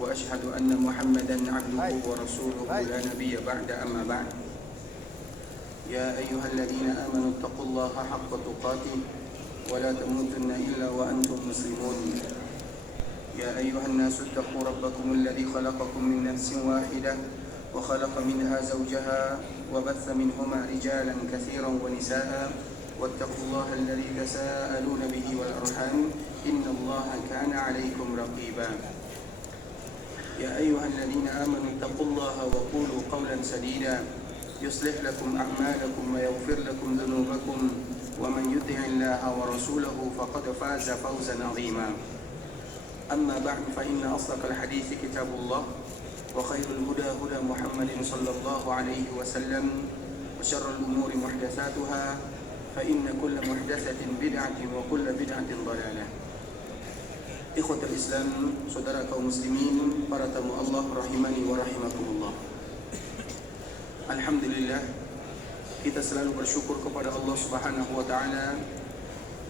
وأشهد أن محمدا عبده ورسوله لا نبي بعد أما بعد يا أيها الذين آمنوا اتقوا الله حق تقاته ولا تموتن إلا وأنتم مسلمون يا أيها الناس اتقوا ربكم الذي خلقكم من نفس واحدة وخلق منها زوجها وبث منهما رجالا كثيرا ونساء واتقوا الله الذي تساءلون به والأرحام إن الله كان عليكم رقيبا يا أيها الذين آمنوا اتقوا الله وقولوا قولا سديدا يصلح لكم أعمالكم ويغفر لكم ذنوبكم ومن يطع الله ورسوله فقد فاز فوزا عظيما أما بعد فإن أصدق الحديث كتاب الله وخير الهدى هدى محمد صلى الله عليه وسلم وشر الأمور محدثاتها فإن كل محدثة بدعة وكل بدعة ضلالة. Ikhwatul Islam, saudara kaum muslimin, para tamu Allah rahimani wa rahimakumullah. Alhamdulillah, kita selalu bersyukur kepada Allah Subhanahu wa taala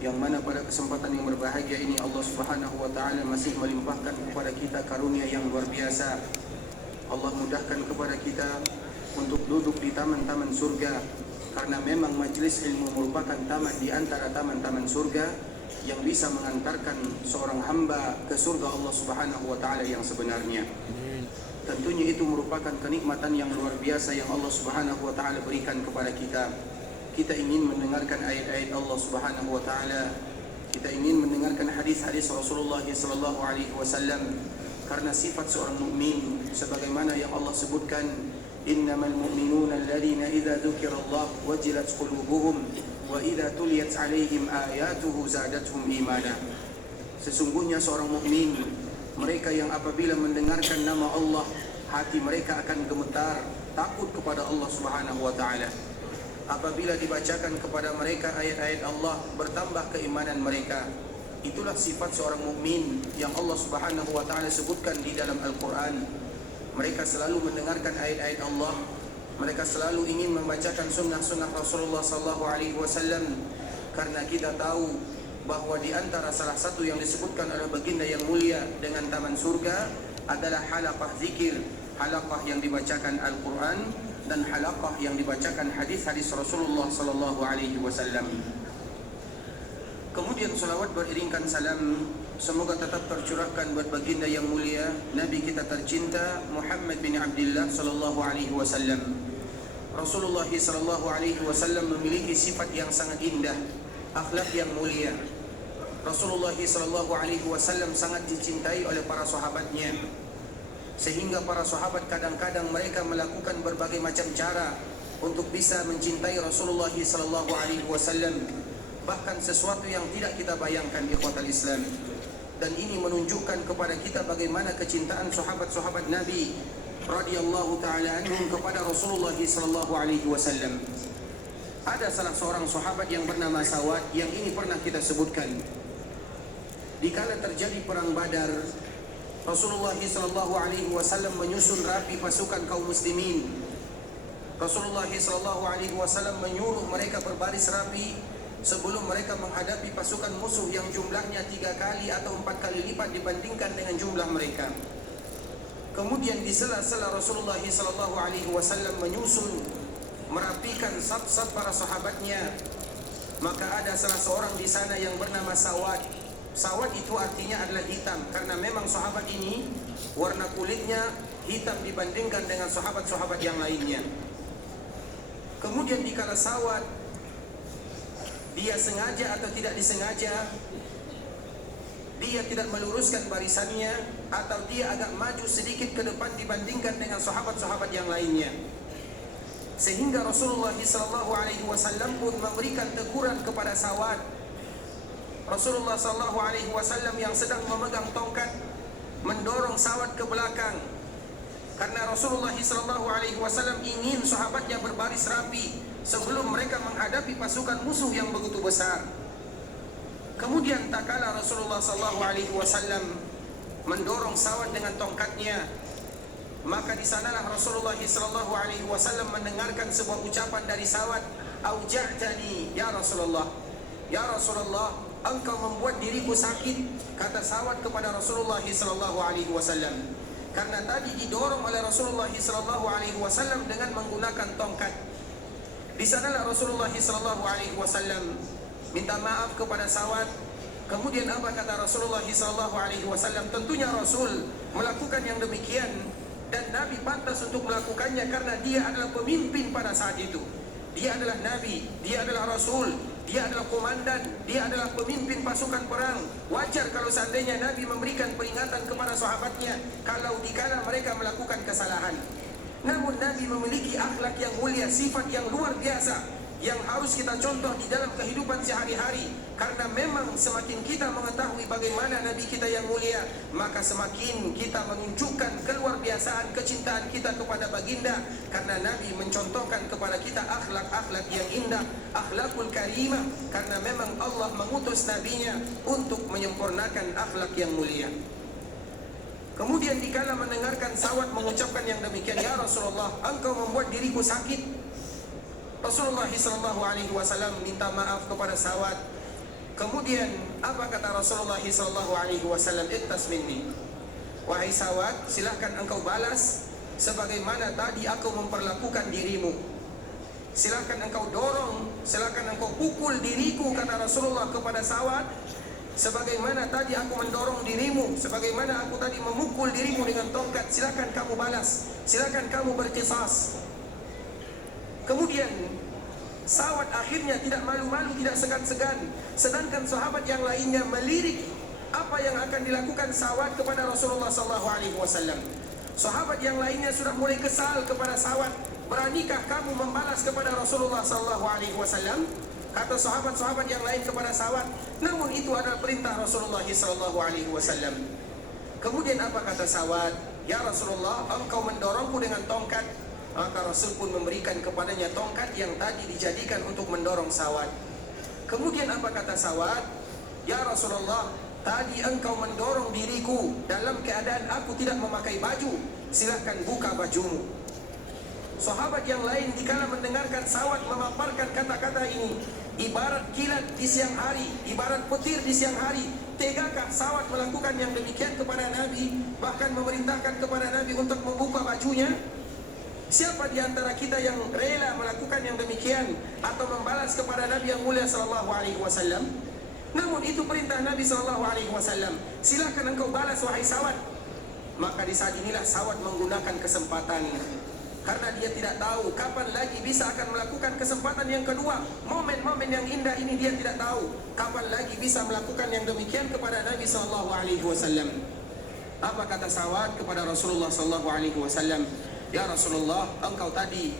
yang mana pada kesempatan yang berbahagia ini Allah Subhanahu wa taala masih melimpahkan kepada kita karunia yang luar biasa. Allah mudahkan kepada kita untuk duduk di taman-taman surga, karena memang majlis ilmu merupakan taman di antara taman-taman surga yang bisa mengantarkan seorang hamba ke surga Allah Subhanahu wa taala yang sebenarnya. Tentunya itu merupakan kenikmatan yang luar biasa yang Allah Subhanahu wa taala berikan kepada kita. Kita ingin mendengarkan ayat-ayat Allah Subhanahu wa taala. Kita ingin mendengarkan hadis-hadis Rasulullah sallallahu alaihi wasallam, karena sifat seorang mukmin sebagaimana yang Allah sebutkan, innamal mu'minuna alladhina idza dzukirallah wajilat qulubuhum wa idza tuliyat 'alaihim ayatuhu zadatuhum imana. Sesungguhnya seorang mukmin mereka yang apabila mendengarkan nama Allah hati mereka akan gemetar takut kepada Allah Subhanahu wa taala. Apabila dibacakan kepada mereka ayat-ayat Allah bertambah keimanan mereka. Itulah sifat seorang mukmin yang Allah Subhanahu wa taala sebutkan di dalam Al-Qur'an. Mereka selalu mendengarkan ayat-ayat Allah. Mereka selalu ingin membacakan sunnah-sunnah Rasulullah sallallahu alaihi wasallam, karena kita tahu bahwa di antara salah satu yang disebutkan oleh baginda yang mulia dengan taman surga adalah halaqah zikir, halaqah yang dibacakan Al-Qur'an dan halaqah yang dibacakan hadis-hadis Rasulullah sallallahu alaihi wasallam. Kemudian salawat beriringkan salam semoga tetap tercurahkan buat baginda yang mulia, Nabi kita tercinta Muhammad bin Abdullah sallallahu alaihi wasallam. Rasulullah sallallahu alaihi wasallam memiliki sifat yang sangat indah, akhlak yang mulia. Rasulullah sallallahu alaihi wasallam sangat dicintai oleh para sahabatnya, sehingga para sahabat kadang-kadang mereka melakukan berbagai macam cara untuk bisa mencintai Rasulullah sallallahu alaihi wasallam, bahkan sesuatu yang tidak kita bayangkan, ikhwatal Islam. Dan ini menunjukkan kepada kita bagaimana kecintaan sahabat-sahabat Nabi radhiyallahu taala anhum kepada Rasulullah sallallahu alaihi wasallam. Ada salah seorang sahabat yang bernama Sawad yang ini pernah kita sebutkan. Dikala terjadi perang Badar, Rasulullah sallallahu alaihi wasallam menyusun rapi pasukan kaum muslimin. Rasulullah sallallahu alaihi wasallam menyuruh mereka berbaris rapi sebelum mereka menghadapi pasukan musuh yang jumlahnya 3 kali atau 4 kali lipat dibandingkan dengan jumlah mereka. Kemudian di sela-sela Rasulullah sallallahu alaihi wasallam menyusun merapikan saf-saf para sahabatnya, maka ada salah seorang di sana yang bernama Sawad. Sawad itu artinya adalah hitam, karena memang sahabat ini warna kulitnya hitam dibandingkan dengan sahabat-sahabat yang lainnya. Kemudian dikala Sawad dia sengaja atau tidak disengaja dia tidak meluruskan barisannya, atau dia agak maju sedikit ke depan dibandingkan dengan sahabat-sahabat yang lainnya, sehingga Rasulullah sallallahu alaihi wasallam pun memberikan teguran kepada Sawad. Rasulullah sallallahu alaihi wasallam yang sedang memegang tongkat mendorong Sawad ke belakang, karena Rasulullah sallallahu alaihi wasallam ingin sahabatnya berbaris rapi sebelum mereka menghadapi pasukan musuh yang begitu besar. Kemudian tak kala Rasulullah sallallahu alaihi wasallam mendorong Sawad dengan tongkatnya, maka di sanalah Rasulullah sallallahu alaihi wasallam mendengarkan sebuah ucapan dari Sawad, "Auja'tani ya Rasulullah." "Ya Rasulullah, engkau membuat diriku sakit," kata Sawad kepada Rasulullah sallallahu alaihi wasallam. karena tadi didorong oleh Rasulullah SAW dengan menggunakan tongkat. Di sanalah Rasulullah SAW minta maaf kepada Sawat. Kemudian apa kata Rasulullah SAW? Tentunya Rasul melakukan yang demikian dan Nabi pantas untuk melakukannya karena dia adalah pemimpin pada saat itu. Dia adalah Nabi, dia adalah Rasul, dia adalah komandan, dia adalah pemimpin pasukan perang. Wajar kalau seandainya Nabi memberikan peringatan kepada sahabatnya kalau dikala mereka melakukan kesalahan. Namun Nabi memiliki akhlak yang mulia, sifat yang luar biasa yang harus kita contoh di dalam kehidupan sehari-hari. Karena memang semakin kita mengetahui bagaimana Nabi kita yang mulia, maka semakin kita menunjukkan keluarbiasaan kecintaan kita kepada baginda. Karena Nabi mencontohkan kepada kita akhlak-akhlak yang indah, akhlakul karimah. Karena memang Allah mengutus nabinya untuk menyempurnakan akhlak yang mulia. Kemudian dikala mendengarkan Sawat mengucapkan yang demikian, "Ya Rasulullah, engkau membuat diriku sakit." Rasulullah SAW minta maaf kepada Sawat. Kemudian apa kata Rasulullah SAW? "Ittas minni." Wahai Sawat, silahkan engkau balas sebagaimana tadi aku memperlakukan dirimu. Silahkan engkau dorong, silahkan engkau pukul diriku, kata Rasulullah kepada Sawat, sebagaimana tadi aku mendorong dirimu, sebagaimana aku tadi memukul dirimu dengan tongkat. Silahkan kamu balas, silahkan kamu berqisas. Kemudian Sawat akhirnya tidak malu-malu, tidak segan-segan. Sedangkan sahabat yang lainnya melirik apa yang akan dilakukan Sawat kepada Rasulullah SAW. Sahabat yang lainnya sudah mulai kesal kepada Sawat. "Beranikah kamu membalas kepada Rasulullah SAW?" Kata sahabat-sahabat yang lain kepada Sawat. Namun itu adalah perintah Rasulullah SAW. Kemudian apa kata Sawat? "Ya Rasulullah, engkau mendorongku dengan tongkat." Maka Rasul pun memberikan kepadanya tongkat yang tadi dijadikan untuk mendorong Sawat. Kemudian apa kata Sawat? "Ya Rasulullah, tadi engkau mendorong diriku dalam keadaan aku tidak memakai baju. Silahkan buka bajumu." Sahabat yang lain dikala mendengarkan Sawat memaparkan kata-kata ini, ibarat kilat di siang hari, ibarat petir di siang hari. Tegakah Sawat melakukan yang demikian kepada Nabi, bahkan memerintahkan kepada Nabi untuk membuka bajunya? Siapa di antara kita yang rela melakukan yang demikian atau membalas kepada Nabi yang mulia SAW? Namun itu perintah Nabi SAW. Silahkan engkau balas wahai Sawat. Maka di saat inilah Sawat menggunakan kesempatan, karena dia tidak tahu kapan lagi bisa akan melakukan kesempatan yang kedua. Momen-momen yang indah ini dia tidak tahu kapan lagi bisa melakukan yang demikian kepada Nabi SAW. Apa kata Sawat kepada Rasulullah SAW? "Ya Rasulullah, engkau tadi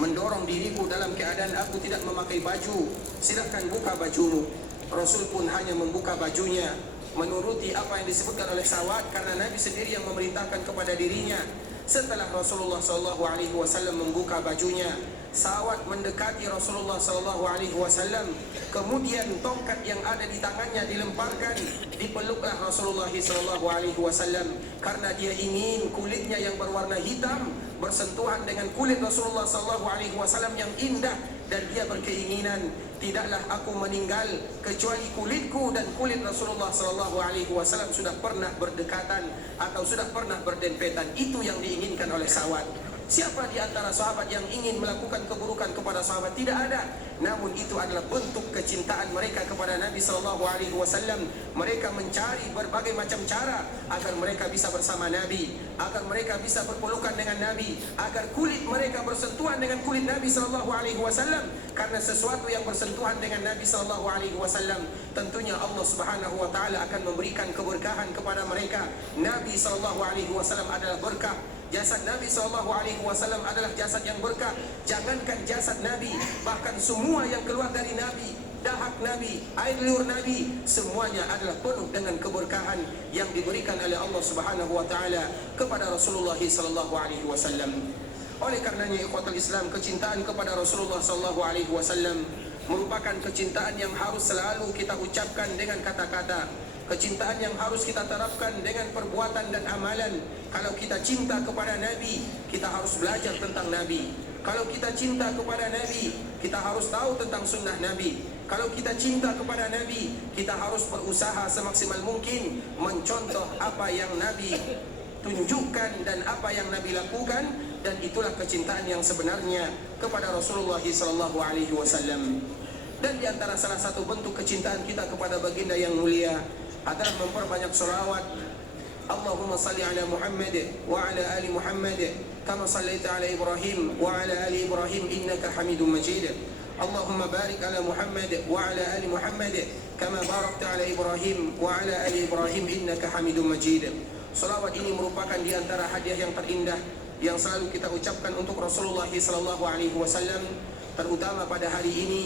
mendorong diriku dalam keadaan aku tidak memakai baju. Silahkan buka bajumu." Rasul pun hanya membuka bajunya, menuruti apa yang disebutkan oleh Sawat, karena Nabi sendiri yang memerintahkan kepada dirinya. Setelah Rasulullah SAW membuka bajunya, Sawat mendekati Rasulullah SAW. Kemudian tongkat yang ada di tangannya dilemparkan, dipeluklah Rasulullah SAW, karena dia ingin kulitnya yang berwarna hitam bersentuhan dengan kulit Rasulullah SAW yang indah. Dan dia berkeinginan, tidaklah aku meninggal kecuali kulitku dan kulit Rasulullah SAW sudah pernah berdekatan atau sudah pernah berdempetan. Itu yang diinginkan oleh Sawat. Siapa di antara sahabat yang ingin melakukan keburukan kepada sahabat? Tidak ada. Namun itu adalah bentuk kecintaan mereka kepada Nabi SAW. Mereka mencari berbagai macam cara agar mereka bisa bersama Nabi, agar mereka bisa berpelukan dengan Nabi, agar kulit mereka bersentuhan dengan kulit Nabi SAW. Karena sesuatu yang bersentuhan dengan Nabi SAW, tentunya Allah Subhanahu Wa Taala akan memberikan keberkahan kepada mereka. Nabi SAW adalah berkah. Jasad Nabi SAW adalah jasad yang berkah. Jangankan jasad Nabi, bahkan semua yang keluar dari Nabi, dahak Nabi, air liur Nabi, semuanya adalah penuh dengan keberkahan yang diberikan oleh Allah Subhanahu Wa Taala kepada Rasulullah SAW. Oleh karenanya ikhwatul Islam, kecintaan kepada Rasulullah SAW merupakan kecintaan yang harus selalu kita ucapkan dengan kata-kata, kecintaan yang harus kita terapkan dengan perbuatan dan amalan. Kalau kita cinta kepada Nabi, kita harus belajar tentang Nabi. Kalau kita cinta kepada Nabi, kita harus tahu tentang sunnah Nabi. Kalau kita cinta kepada Nabi, kita harus berusaha semaksimal mungkin mencontoh apa yang Nabi tunjukkan dan apa yang Nabi lakukan, dan itulah kecintaan yang sebenarnya kepada Rasulullah sallallahu alaihi wasallam. Dan di antara salah satu bentuk kecintaan kita kepada baginda yang mulia adalah memperbanyak selawat. Allahumma salli ala Muhammad wa ala ali Muhammad kama sallaita ala Ibrahim wa ala ali Ibrahim innaka Hamidum Majid. Allahumma barik ala Muhammad wa ala ali Muhammad kama barakta ala Ibrahim wa ala ali Ibrahim innaka Hamidum Majid. Selawat ini merupakan di antara hadiah yang terindah yang selalu kita ucapkan untuk Rasulullah sallallahu alaihi wasallam, terutama pada hari ini.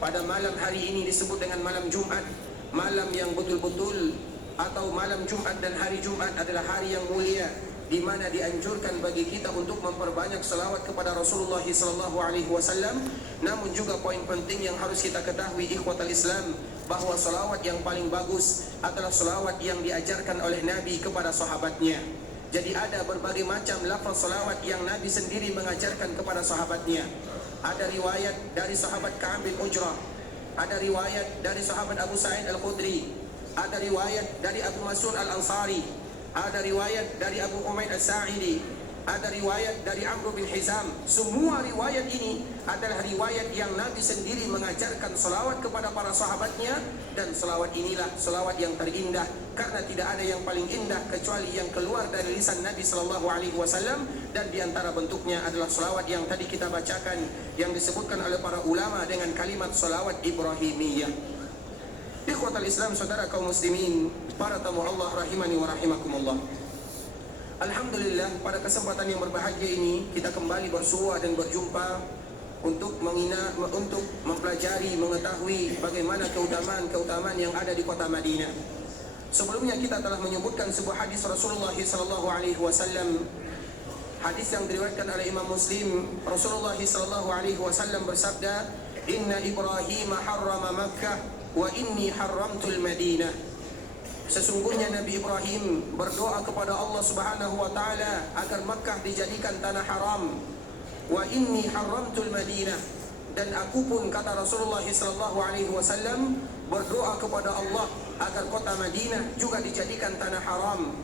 Pada malam hari ini disebut dengan malam Jumat, malam yang betul-betul, atau malam Jumat dan hari Jumat adalah hari yang mulia, di mana dianjurkan bagi kita untuk memperbanyak selawat kepada Rasulullah sallallahu alaihi wasallam. Namun juga poin penting yang harus kita ketahui ikhwatal Islam, bahwa selawat yang paling bagus adalah selawat yang diajarkan oleh Nabi kepada sahabatnya. Jadi ada berbagai macam lafaz selawat yang Nabi sendiri mengajarkan kepada sahabatnya. Ada riwayat dari sahabat Ka'ab bin Ujrah, ada riwayat dari sahabat Abu Sa'id Al-Khudri, ada riwayat dari Abu Mas'ud Al-Ansari, ada riwayat dari Abu Umaid As-Sa'idi, ada riwayat dari Amr bin Hizam. Semua riwayat ini adalah riwayat yang Nabi sendiri mengajarkan selawat kepada para sahabatnya, dan selawat inilah selawat yang terindah, karena tidak ada yang paling indah kecuali yang keluar dari lisan Nabi sallallahu alaihi wasallam. Dan diantara bentuknya adalah selawat yang tadi kita bacakan, yang disebutkan oleh para ulama dengan kalimat selawat Ibrahimiyah. Ikhwatal Islam, saudara kaum muslimin, para tamu Allah rahimani wa rahimakumullah. Alhamdulillah, pada kesempatan yang berbahagia ini kita kembali bersua dan berjumpa untuk mempelajari, mengetahui bagaimana keutamaan yang ada di kota Madinah. Sebelumnya kita telah menyebutkan sebuah hadis Rasulullah sallallahu alaihi wasallam, hadis yang diriwayatkan oleh Imam Muslim. Rasulullah sallallahu alaihi wasallam bersabda, "Inna Ibrahim harrama Makkah wa inni harramtul Madinah." Sesungguhnya Nabi Ibrahim berdoa kepada Allah Subhanahu wa taala agar Makkah dijadikan tanah haram. Wa inni haramtul Madinah, dan aku pun, kata Rasulullah sallallahu alaihi wasallam, berdoa kepada Allah agar kota Madinah juga dijadikan tanah haram.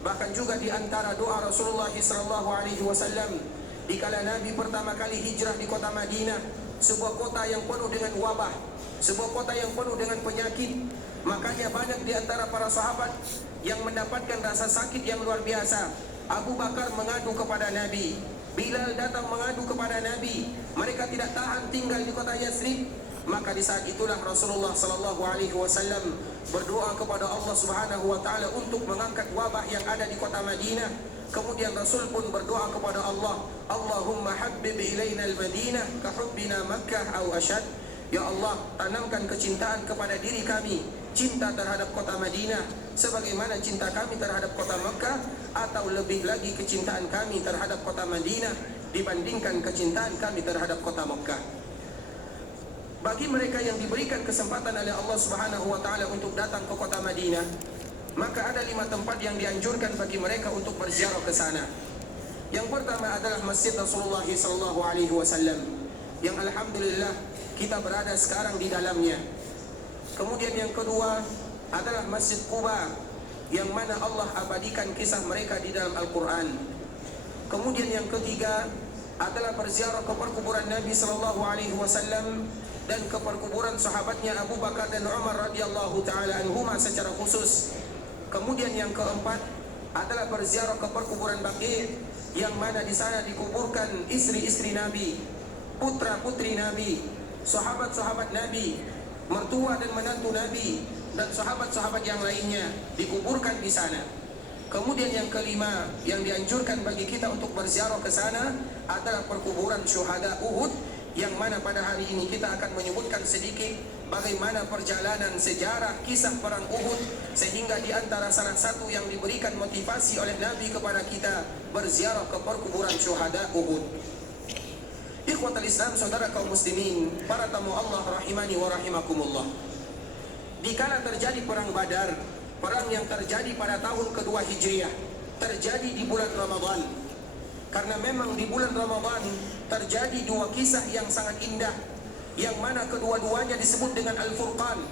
Bahkan juga di antara doa Rasulullah sallallahu alaihi wasallam dikala Nabi pertama kali hijrah di kota Madinah, sebuah kota yang penuh dengan wabah, sebuah kota yang penuh dengan penyakit. Makanya banyak di antara para sahabat yang mendapatkan rasa sakit yang luar biasa. Abu Bakar mengadu kepada Nabi, Bilal datang mengadu kepada Nabi. Mereka tidak tahan tinggal di kota Yathrib. Maka di saat itulah Rasulullah sallallahu alaihi wasallam berdoa kepada Allah Subhanahu wa taala untuk mengangkat wabah yang ada di kota Madinah. Kemudian Rasul pun berdoa kepada Allah, Allahumma habbib ilaina al-Madinah ka hubbina Makkah aw ashad. Ya Allah, tanamkan kecintaan kepada diri kami, cinta terhadap kota Madinah sebagaimana cinta kami terhadap kota Makkah, atau lebih lagi kecintaan kami terhadap kota Madinah dibandingkan kecintaan kami terhadap kota Makkah. Bagi mereka yang diberikan kesempatan oleh Allah Subhanahu wa taala untuk datang ke kota Madinah, maka ada 5 tempat yang dianjurkan bagi mereka untuk berziarah ke sana. Yang pertama adalah Masjid Rasulullah sallallahu alaihi wasallam, yang alhamdulillah kita berada sekarang di dalamnya. Kemudian yang kedua adalah Masjid Quba, yang mana Allah abadikan kisah mereka di dalam Al-Quran. Kemudian yang ketiga adalah berziarah ke perkuburan Nabi sallallahu alaihi wasallam dan ke perkuburan sahabatnya Abu Bakar dan Umar radhiyallahu taala anhuma secara khusus. Kemudian yang keempat adalah berziarah ke perkuburan Baqi', yang mana di sana dikuburkan istri-istri Nabi, putra-putri Nabi, sahabat-sahabat Nabi, mertua dan menantu Nabi, dan sahabat-sahabat yang lainnya dikuburkan di sana. Kemudian yang kelima yang dianjurkan bagi kita untuk berziarah ke sana adalah perkuburan syuhada Uhud, yang mana pada hari ini kita akan menyebutkan sedikit bagaimana perjalanan sejarah kisah perang Uhud, sehingga di antara salah satu yang diberikan motivasi oleh Nabi kepada kita berziarah ke perkuburan syuhada Uhud. Ikhwatal Islam, saudara kaum muslimin, para tamu Allah rahimani wa rahimakumullah. Dikala terjadi perang Badar, perang yang terjadi pada tahun kedua Hijriah, terjadi di bulan Ramadan. Karena memang di bulan Ramadan terjadi 2 kisah yang sangat indah, yang mana kedua-duanya disebut dengan Al-Furqan,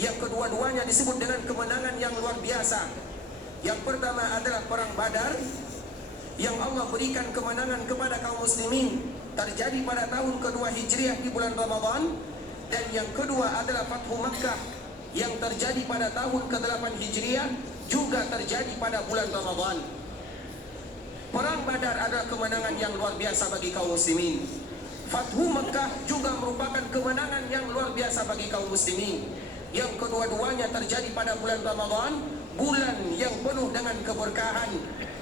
yang kedua-duanya disebut dengan kemenangan yang luar biasa. Yang pertama adalah perang Badar yang Allah berikan kemenangan kepada kaum muslimin, terjadi pada tahun kedua Hijriah di bulan Ramadan. Dan yang kedua adalah Fathu Makkah yang terjadi pada tahun ke-8 Hijriah, juga terjadi pada bulan Ramadan. Perang Badar adalah kemenangan yang luar biasa bagi kaum muslimin. Fathu Makkah juga merupakan kemenangan yang luar biasa bagi kaum muslimin, yang kedua-duanya terjadi pada bulan Ramadan, bulan yang penuh dengan keberkahan,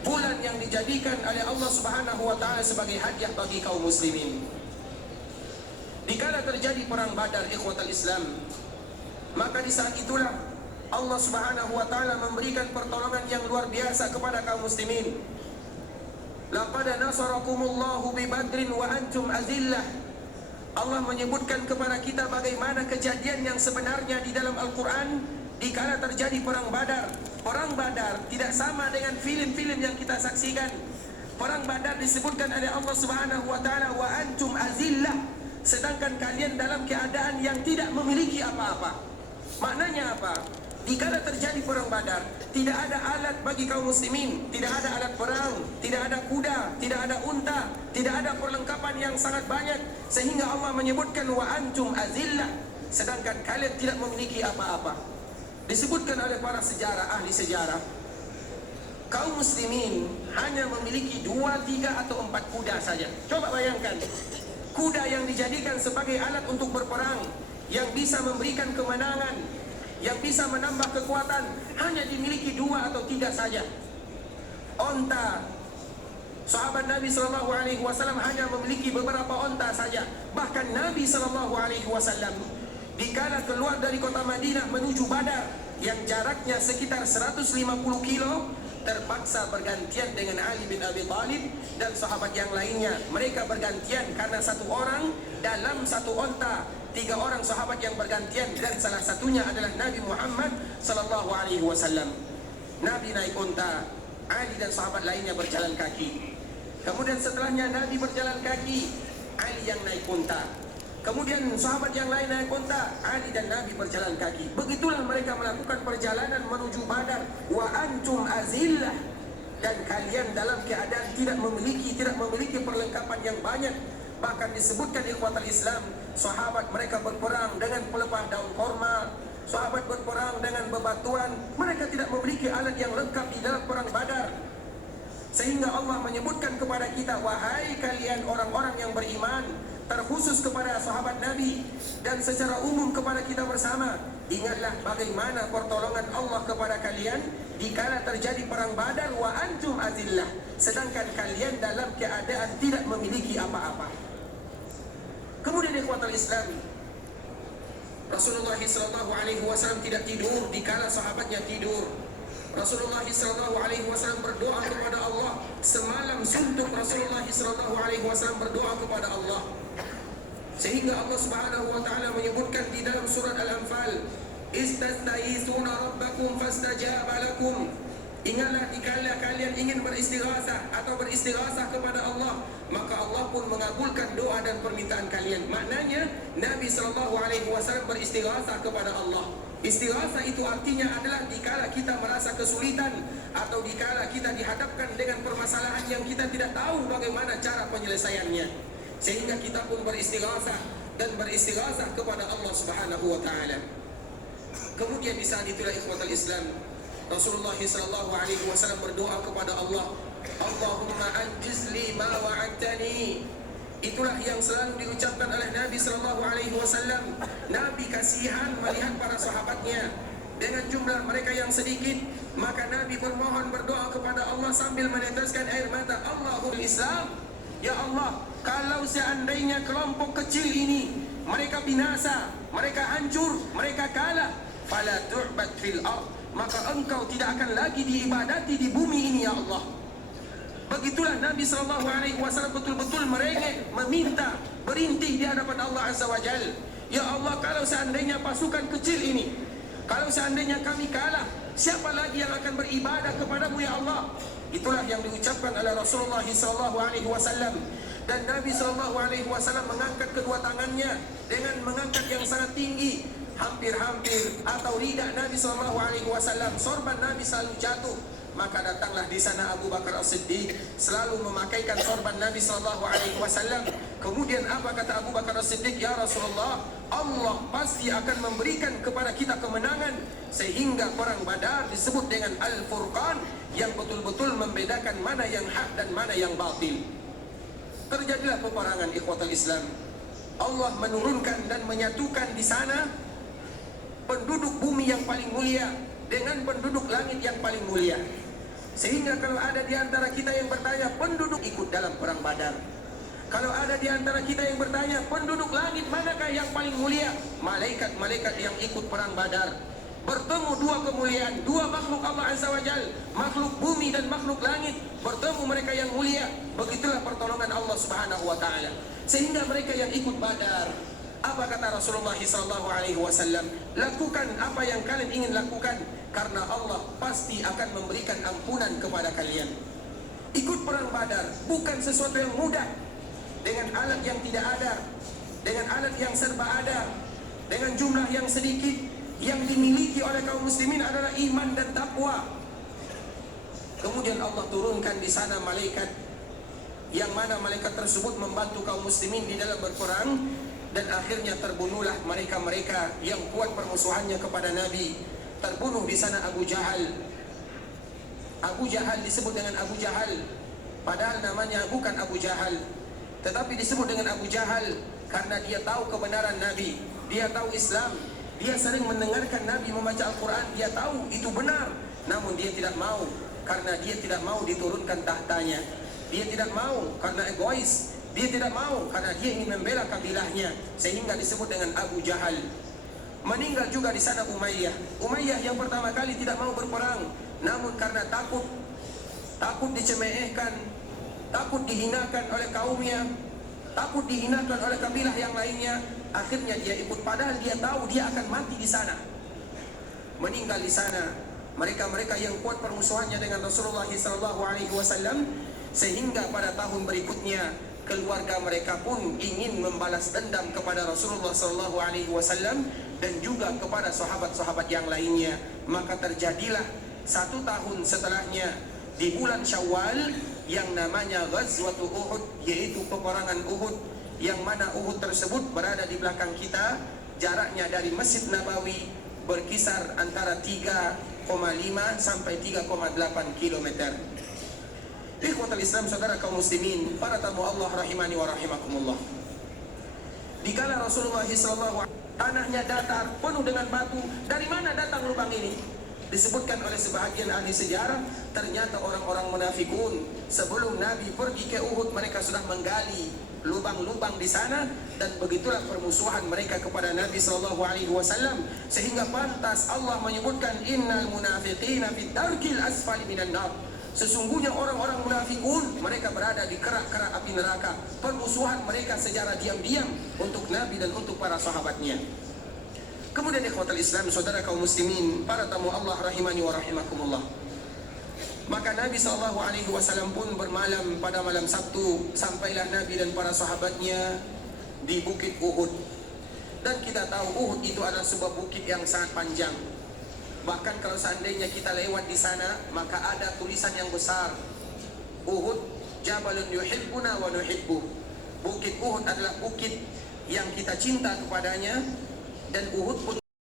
bulan yang dijadikan oleh Allah Subhanahu wa taala sebagai hadiah bagi kaum muslimin. Dikala terjadi perang Badar, ikhwatal Islam, maka di saat itulah Allah Subhanahu wa taala memberikan pertolongan yang luar biasa kepada kaum muslimin. Laqad nasarakumullahu bi Badrin wa antum azillah. Allah menyebutkan kepada kita bagaimana kejadian yang sebenarnya di dalam Al-Quran dikala terjadi perang Badar. Perang Badar tidak sama dengan film-film yang kita saksikan. Perang Badar disebutkan oleh Allah Subhanahu wa taala wa antum azillah, sedangkan kalian dalam keadaan yang tidak memiliki apa-apa. Maknanya apa? Dikala terjadi perang Badar, tidak ada alat bagi kaum muslimin, tidak ada alat perang, tidak ada kuda, tidak ada unta, tidak ada perlengkapan yang sangat banyak, sehingga Allah menyebutkan wa antum azillah, sedangkan kalian tidak memiliki apa-apa. Disebutkan oleh para sejarah, ahli sejarah, kaum muslimin hanya memiliki 2, 3 atau 4 kuda saja. Coba bayangkan, kuda yang dijadikan sebagai alat untuk berperang, yang bisa memberikan kemenangan, yang bisa menambah kekuatan, hanya dimiliki 2 atau 3 saja. Onta, sahabat Nabi SAW hanya memiliki beberapa onta saja. Bahkan Nabi SAW dikala keluar dari kota Madinah menuju Badar, yang jaraknya sekitar 150 kilo, terpaksa bergantian dengan Ali bin Abi Thalib dan sahabat yang lainnya. Mereka bergantian karena satu orang dalam satu onta, 3 orang sahabat yang bergantian, dan salah satunya adalah Nabi Muhammad sallallahu alaihi wasallam. Nabi naik unta, Ali dan sahabat lainnya berjalan kaki. Kemudian setelahnya Nabi berjalan kaki, Ali yang naik unta. Kemudian sahabat yang lain naik unta, Ali dan Nabi berjalan kaki. Begitulah mereka melakukan perjalanan menuju Badar. Wa antum azillah, dan kalian dalam keadaan tidak memiliki perlengkapan yang banyak. Bahkan disebutkan ikhwatal Islam, sahabat mereka berperang dengan pelepah daun korma, sahabat berperang dengan bebatuan. Mereka tidak memiliki alat yang lengkap di dalam perang Badar. Sehingga Allah menyebutkan kepada kita, wahai kalian orang-orang yang beriman, terkhusus kepada sahabat Nabi dan secara umum kepada kita bersama, ingatlah bagaimana pertolongan Allah kepada kalian dikala terjadi perang Badar wa antum azillah, sedangkan kalian dalam keadaan tidak memiliki apa-apa. Kemudian ikhwatal Islam, Rasulullah SAW tidak tidur dikala sahabatnya tidur. Rasulullah SAW berdoa kepada Allah. Semalam suntuk Rasulullah SAW berdoa kepada Allah, sehingga Allah Subhanahu wa taala menyebutkan di dalam surat Al-Anfal, istastaghitsuna rabbakum fastajaba lakum. Ingatlah dikala kalian ingin beristighatsah atau beristighatsah kepada Allah, maka Allah pun mengabulkan doa dan permintaan kalian. Maknanya Nabi SAW beristighatsah kepada Allah. Istighatsah itu artinya adalah dikala kita merasa kesulitan atau dikala kita dihadapkan dengan permasalahan yang kita tidak tahu bagaimana cara penyelesaiannya, sehingga kita pun beristighatsah dan beristighatsah kepada Allah Subhanahu wa taala. Kemudian di saat itulah ikhwatal Islam, Rasulullah SAW berdoa kepada Allah, Allahumma anjiz li ma wa'adtani. Itulah yang selalu diucapkan oleh Nabi SAW. Nabi kasihan melihat para sahabatnya dengan jumlah mereka yang sedikit, maka Nabi bermohon berdoa kepada Allah sambil meneteskan air mata. Allahul Islam, ya Allah, kalau seandainya kelompok kecil ini mereka binasa, mereka hancur, mereka kalah, fala tu'bad fil ard, maka engkau tidak akan lagi diibadati di bumi ini ya Allah. Begitulah Nabi SAW betul-betul merengek, meminta, berintih di hadapan Allah Azza wa Jal. Ya Allah, kalau seandainya pasukan kecil ini, kalau seandainya kami kalah, siapa lagi yang akan beribadah kepadamu ya Allah? Itulah yang diucapkan oleh Rasulullah SAW. Dan Nabi SAW mengangkat kedua tangannya dengan mengangkat yang sangat tinggi, hampir-hampir atau lidah Nabi SAW, sorban Nabi selalu jatuh maka datanglah di sana Abu Bakar As-Siddiq selalu memakaikan sorban Nabi SAW. Kemudian apa kata Abu Bakar As-Siddiq? Ya Rasulullah, Allah pasti akan memberikan kepada kita kemenangan, sehingga perang Badar disebut dengan Al-Furqan, yang betul-betul membedakan mana yang hak dan mana yang batil. Terjadilah peperangan ikhwatul Islam. Allah menurunkan dan menyatukan di sana penduduk bumi yang paling mulia dengan penduduk langit yang paling mulia. Sehingga kalau ada di antara kita yang bertanya, penduduk ikut dalam perang Badar. Kalau ada di antara kita yang bertanya, penduduk langit manakah yang paling mulia? Malaikat-malaikat yang ikut perang Badar. Bertemu dua kemuliaan, dua makhluk Allah Azza wa Jal, makhluk bumi dan makhluk langit, bertemu mereka yang mulia. Begitulah pertolongan Allah Subhanahu wa taala. Sehingga mereka yang ikut Badar, apa kata Rasulullah SAW? Lakukan apa yang kalian ingin lakukan, karena Allah pasti akan memberikan ampunan kepada kalian. Ikut perang Badar bukan sesuatu yang mudah, dengan alat yang tidak ada, dengan alat yang serba ada, dengan jumlah yang sedikit. Yang dimiliki oleh kaum muslimin adalah iman dan takwa. Kemudian Allah turunkan di sana malaikat, yang mana malaikat tersebut membantu kaum muslimin di dalam berperang, dan akhirnya terbunuhlah mereka-mereka yang kuat permusuhannya kepada Nabi. Terbunuh di sana Abu Jahal. Abu Jahal disebut dengan Abu Jahal, padahal namanya bukan Abu Jahal, tetapi disebut dengan Abu Jahal karena dia tahu kebenaran Nabi, dia tahu Islam. Dia sering mendengarkan Nabi membaca Al-Quran, dia tahu itu benar, namun dia tidak mau, karena dia tidak mau diturunkan tahtanya. Dia tidak mau karena egois, dia tidak mau karena dia ingin membela kabilahnya, sehingga disebut dengan Abu Jahal. Meninggal juga di sana Umayyah. Umayyah yang pertama kali tidak mau berperang, namun karena takut dicemehkan, takut dihinakan oleh kaumnya, takut dihinakan oleh kabilah yang lainnya, akhirnya dia ikut, padahal dia tahu dia akan mati di sana. Meninggal di sana mereka-mereka yang kuat permusuhannya dengan Rasulullah SAW, sehingga pada tahun berikutnya keluarga mereka pun ingin membalas dendam kepada Rasulullah SAW dan juga kepada sahabat-sahabat yang lainnya. Maka terjadilah 1 tahun setelahnya, di bulan Syawal, yang namanya Ghazwatul Uhud, yaitu peperangan Uhud, yang mana Uhud tersebut berada di belakang kita. Jaraknya dari Masjid Nabawi berkisar antara 3,5 sampai 3,8 km. Ikhwatul Islam, saudara kaum muslimin, para tamu Allah rahimani wa rahimakumullah. Dikala Rasulullah SAW, tanahnya datar, penuh dengan batu. Dari mana datang lubang ini? Disebutkan oleh sebahagian ahli sejarah, ternyata orang-orang munafikun sebelum Nabi pergi ke Uhud, mereka sudah menggali lubang-lubang di sana, dan begitulah permusuhan mereka kepada Nabi SAW, sehingga pantas Allah menyebutkan innal munafiqina fid darkil asfali minan nar. Sesungguhnya orang-orang munafikun mereka berada di kerak-kerak api neraka. Permusuhan mereka secara diam-diam untuk Nabi dan untuk para sahabatnya. Kemudian ikhwatul Islam, saudara kaum muslimin, para tamu Allah rahimani wa rahimakumullah. Maka Nabi SAW pun bermalam pada malam Sabtu. Sampailah Nabi dan para sahabatnya di Bukit Uhud. Dan kita tahu Uhud itu adalah sebuah bukit yang sangat panjang. Bahkan kalau seandainya kita lewat di sana, maka ada tulisan yang besar, Uhud Jabalun yuhibbuna wa nuhibbuh. Bukit Uhud adalah bukit yang kita cinta kepadanya, dan Uhud pun